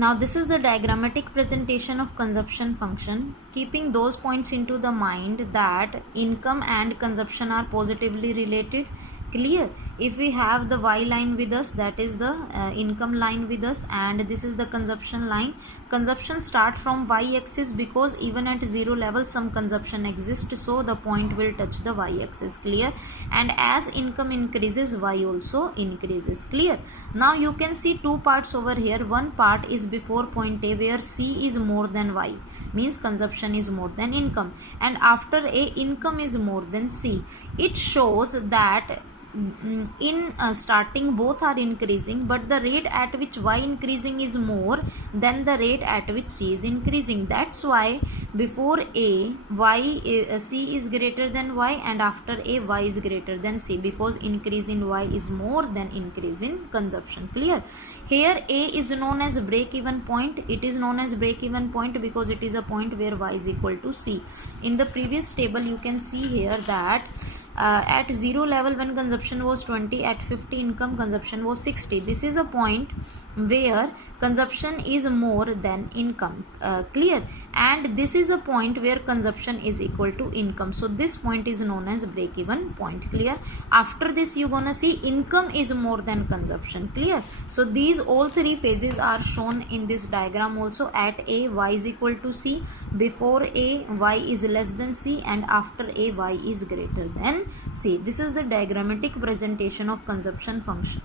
Now this is the diagrammatic presentation of consumption function, keeping those points into the mind that income and consumption are positively related. Clear? If we have the y line with us, that is the income line with us, and this is the consumption line. Consumption start from y axis because even at zero level some consumption exists, so the point will touch the y axis. Clear? And as income increases, y also increases. Clear? Now you can see two parts over here. One part is before point A where C is more than y, means consumption is more than income, and after A, income is more than C. It shows that in starting both are increasing, but the rate at which y increasing is more than the rate at which c is increasing. That's why before a c is greater than y, and after a y is greater than c, because increase in y is more than increase in consumption. Clear? Here a is known as break even point. It is known as break even point because it is a point where y is equal to c. In the previous table you can see here that at zero level when consumption was 20, at 50 income consumption was 60. This is a point where consumption is more than income. Clear? And this is a point where consumption is equal to income, so this point is known as break even point. Clear? After this you gonna see income is more than consumption. Clear? So these all three phases are shown in this diagram also. At a, y is equal to c, before a, y is less than c, and after a, y is greater than c. This is the diagrammatic presentation of consumption function.